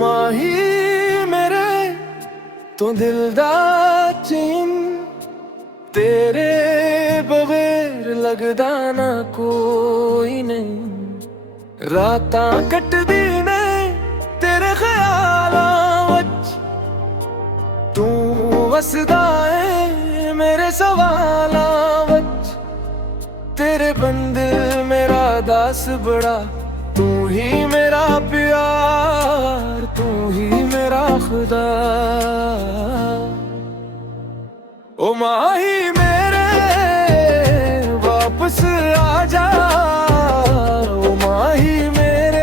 ਮਾਹੀ ਮੇਰੇ ਤੋਂ ਦਿਲ ਦਾ ਚੈਨ ਤੇਰੇ ਬਗੈਰ ਲੱਗਦਾ ਨਾ ਕੋਈ ਨਹੀਂ। ਰਾਤਾਂ ਕੱਟਦੀ ਨੇ ਤੇਰੇ ਖਿਆਲਾਂ ਵਿੱਚ, ਤੂੰ ਵਸਦਾ ਏ ਮੇਰੇ ਸਵਾਲਾਂ ਵਿੱਚ। ਤੇਰੇ ਬੰਦੇ ਮੇਰਾ ਦਾਸ ਬੜਾ, ਤੂੰ ਹੀ ਮੇਰਾ ਪਿਆਰ, ਤੂੰ ਹੀ ਮੇਰਾ ਖੁਦਾ। ओ माही मेरे वापस आ जा, ओ माही मेरे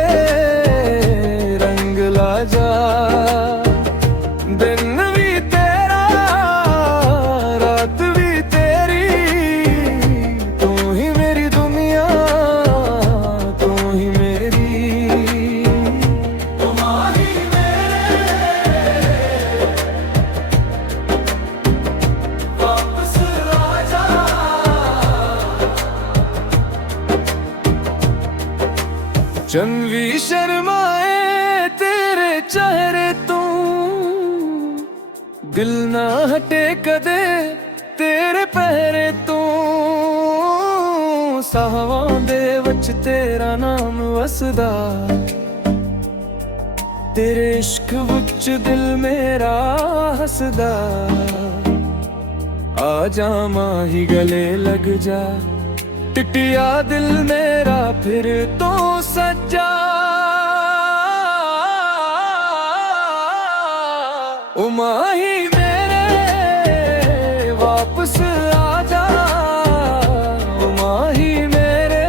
रंग ला जा। दिन भी तेरा रात भी तेरी, तू ही मेरी दुनिया, तू ही मेरी। ओ माही चंवी शर्माए तेरे चेहरे तू, दिल ना हटे कदे तेरे पहरे तू। सावां दे विच तेरा नाम वसदा, तेरे इश्क विच दिल मेरा हसदा। आ जा माही गले लग जा, टिटिया दिल मेरा फिर तो सजा। ओ माही मेरे वापस आ जा, ओ माही मेरे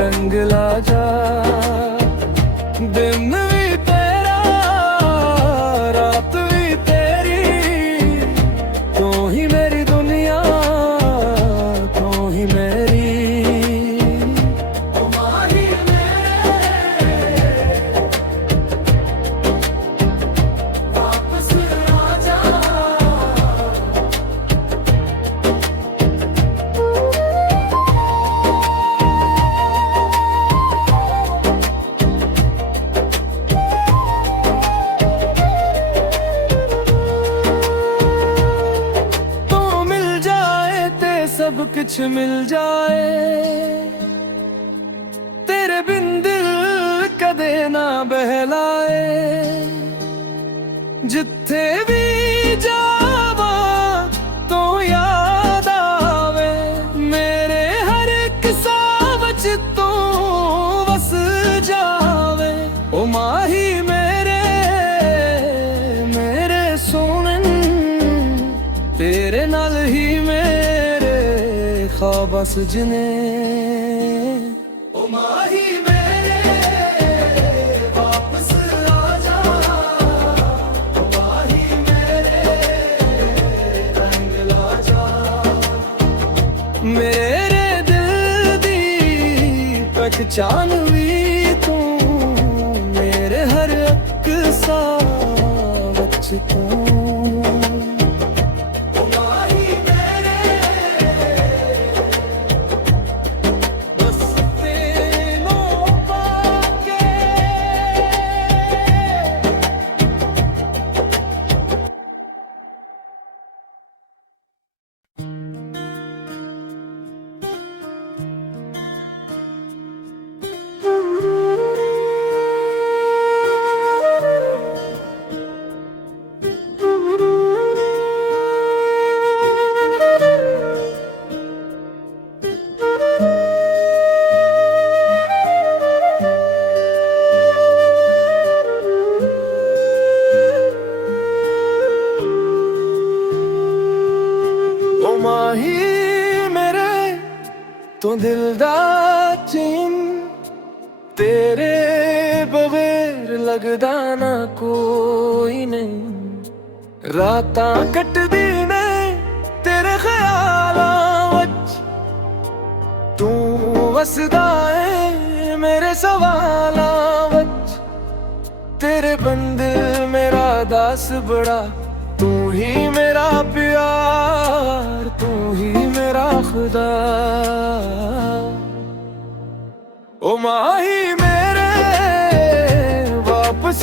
रंग ला जा। दिन भी तेरा रात भी तेरी, तू ही मेरी दुनिया, सब कुछ मिल जाए। तेरे बिन दिल कदे ना बहलाए। जिथे भी जावा तो याद आवे, मेरे हर एक साह विच तू वस जावे। ओ माही मेरे मेरे सोहणन, तेरे नाल ही ख्वाब सजने। ओ माही मेरे वापस आ जा, ओ माही मेरे रंग ला जा। मेरे दिल दी पहचान भी तू, मेरे हर अक्सा विच तू। माही मेरे तो दिल दा चैन तेरे बगैर लगदा ना कोई नहीं। रातां कटदी ने तेरे ख्यालां विच, तू वसदा ए मेरे सवालां विच। तेरे बंदे मेरा दास बड़ा, तू ही मेरा प्यार, तू ही मेरा खुदा। ओ माही मेरे वापस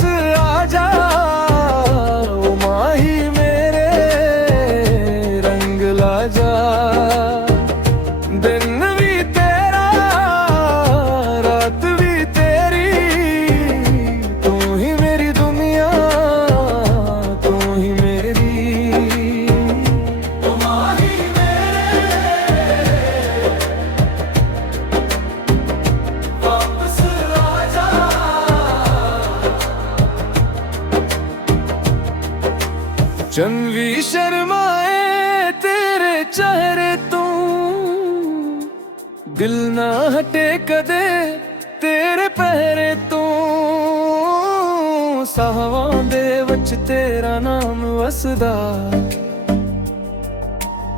भी शर्माए तेरे चेहरे तो, दिल ना हटे कदे तेरे पहरे तो। सावां दे विच तेरा नाम वसदा,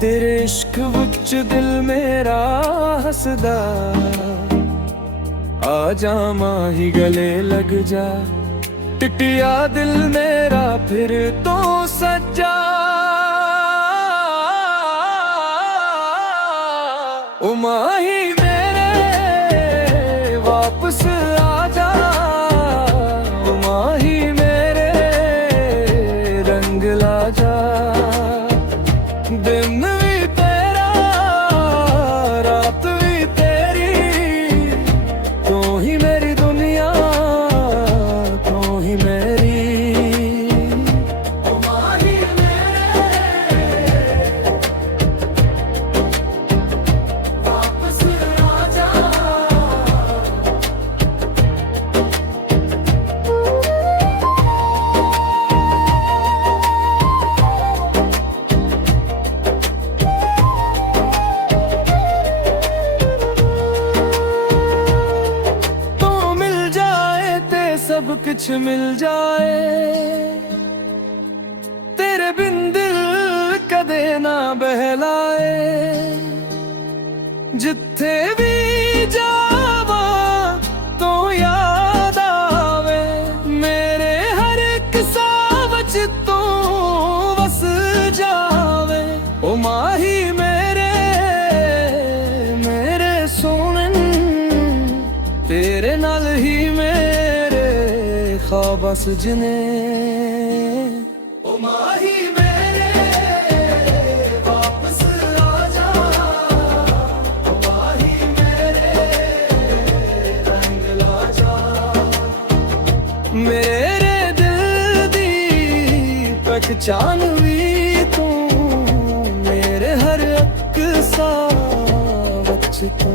तेरे इश्क विच दिल मेरा हसदा। आ जा माही गले लग जा, टिटिया दिल मेरा फिर तो सज्जा। ओ माही मेरे वापस आ जा, ओ माही मेरे रंग ला जा। दिन भी तेरा रात भी तेरी, तू ही मेरी दुनिया तू ही मेरी। ओ माही मेरे वापस आ जा। सब कुछ मिल जाए, तेरे बिन दिल कदे ना बहलाए। जिथे भी जावा तो याद आवे, मेरे हर एक साह विच तो वस जावे। ओ माही मेरे मेरे सोहणन, तेरे नाल ही ख्वाब सजने। ओ माही मेरे वापस आ जा, ओ माही मेरे रंग ला जा। मेरे दिल दी पहचान भी तू, मेरे हर अक्सा विच तू।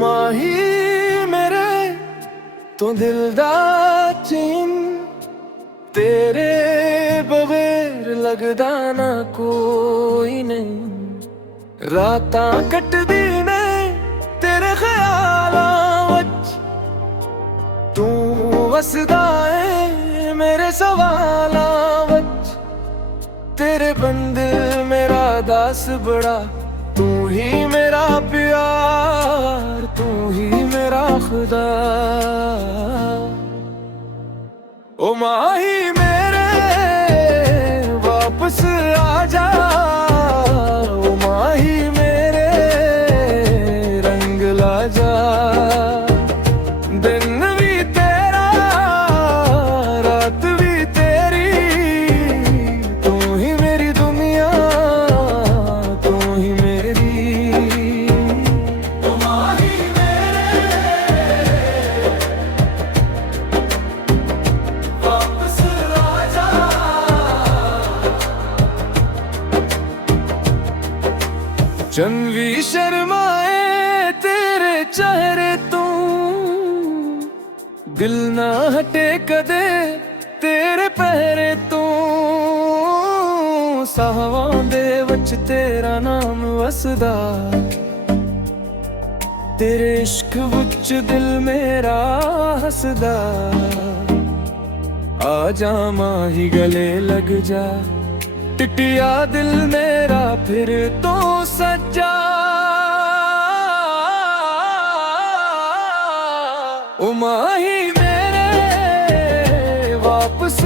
माही मेरे तो दिल दा चैन, तेरे बगैर लगदा ना कोई नहीं। रातां कटदी ने तेरे ख्यालां विच, तू वसदा है मेरे सवालां विच। तेरे बंदे मेरा दास बड़ा, तू ही मेरा प्यार तू ही मेरा खुदा। ओ माही मेरे वापस आ जा, ओ माही मेरे रंग ला जा। दिन भी तेरा रात भी तेरी, तू ही मेरी दुनिया तू ही मेरी। ओ माही वापस आ जा। भी शर्माए तेरे चेहरे तो, दिल ना हटे कदे तेरे पहरे तो। सावां दे विच तेरा नाम वसदा, तेरे इश्क विच दिल मेरा हसदा। आ जा माही गले लग जा, टिटिया दिल मेरा फिर तो सज्जा। ओ माही मेरे वापस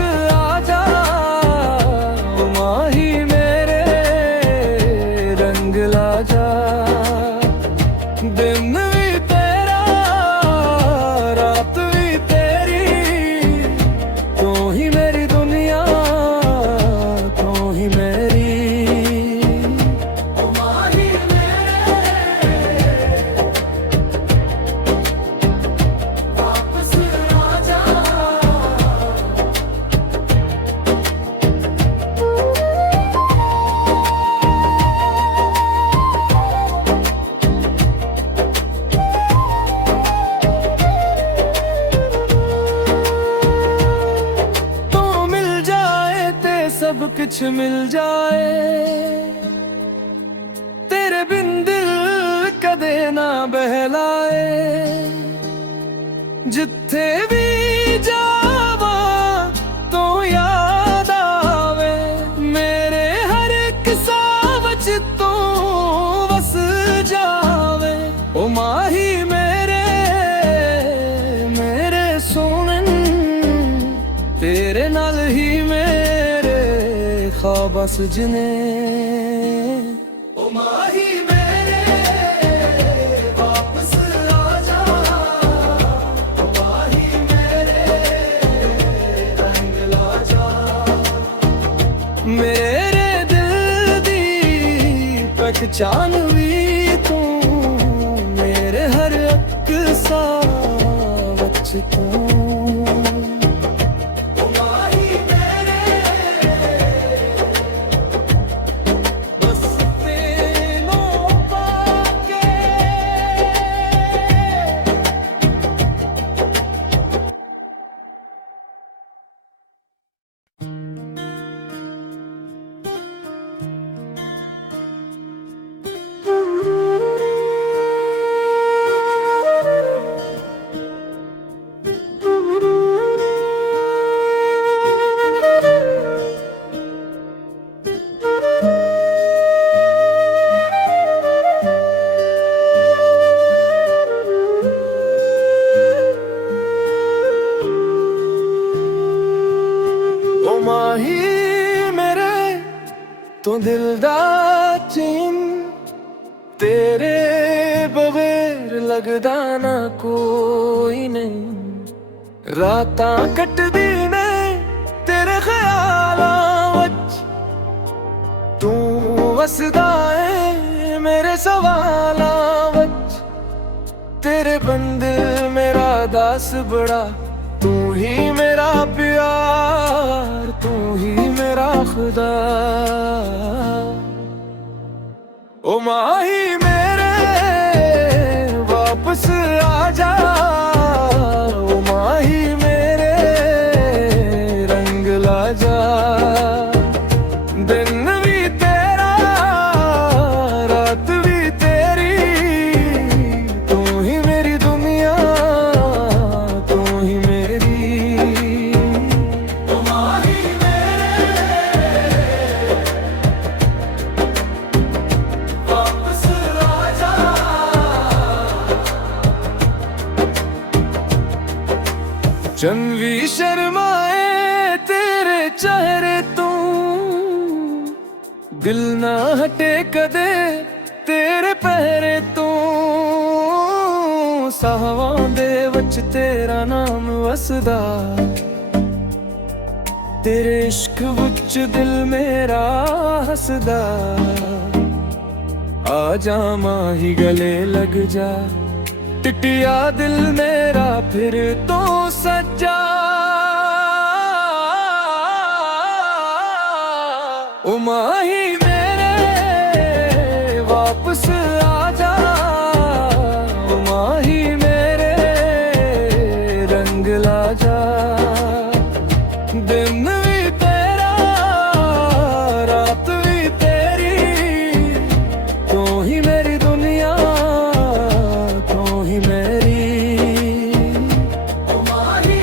कुछ मिल जाए, तेरे बिन दिल कदे ना बहलाए। जिथे भी जावा तो याद आवे, मेरे हर एक साह विच तू वस जावे। ओ माही मेरे मेरे सोहणन, तेरे नाल ही मेरे ख्वाब सजने। ओ माही मेरे वापस आ जा, ओ माही मेरे रंग ला जा। मेरे दिल दी पहचान भी तू, मेरे हर अक्सा वच तू। माही मेरे तू दिल दा चैन, तेरे बगैर लगदा ना कोई नहीं। रातां कटदी ने तेरे ख्यालां वच, तू वसदा है मेरे सवालां वच। तेरे बंदे मेरा दास बड़ा, तू ही मेरा प्यार, तू ही मेरा खुदा। ओ माही मेरे वापस आ जा, ओ माही मेरे रंग ला जा। दिन भी तेरा रात भी तेरी, तू ही मेरी दुनिया, तू ही मेरी। ओ माही वापस आ जा। चंवी शर्माए तेरे चेहरे तू, दिल ना हटे कदे तेरे पहरे तू। साहवां दे वच तेरा नाम वसदा, तेरे इश्क विच दिल मेरा हसदा। आ जा माही गले लग जा, टिटिया दिल मेरा फिर तो सज्जा। ओ माही मेरे वापस आ जा, ओ माही मेरे रंग ला जा। दिन भी तेरा रात भी तेरी, तू ही मेरी दुनिया, तू ही मेरी। ओ माही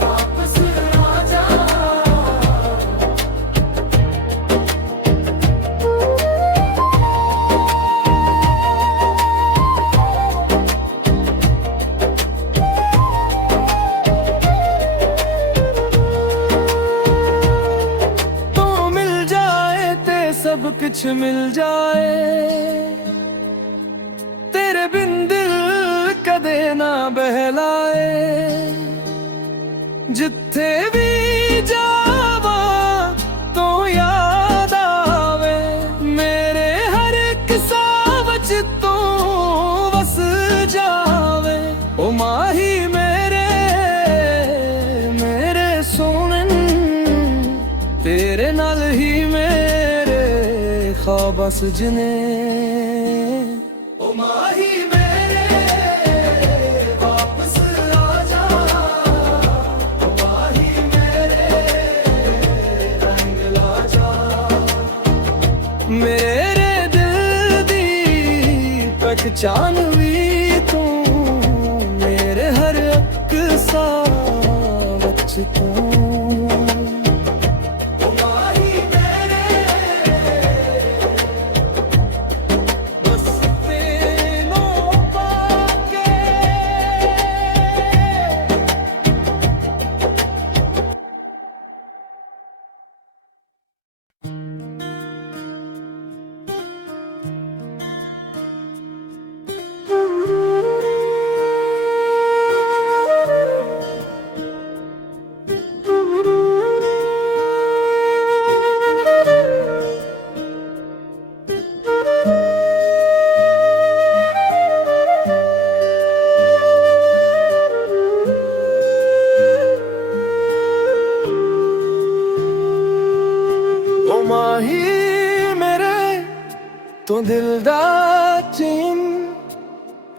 वापस आ जा। तू मिल जाए ते सब कुछ मिल जाए, तेरे बिन दिल कदे ना बहलाए। जिथे भी जावा तो याद आवे, मेरे हर एक साह विच तू वस जावे। ओ माही मेरे मेरे सोहणन, तेरे नाल ही मेरे ख्वाब सजने। ओ माही मेरे वापस आ जा, ਤੱਕ ਚਾਨਵੀ ਤੂੰ ਮੇਰੇ ਹਰ ਅਕਸਾ ਵਿੱਚ ਤੂੰ ਮਾਹੀ ਮੇਰੇ ਤੂੰ ਦਿਲ ਦਾ ਚੈਨ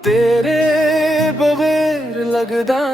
ਤੇਰੇ ਬਗੈਰ ਲੱਗਦਾ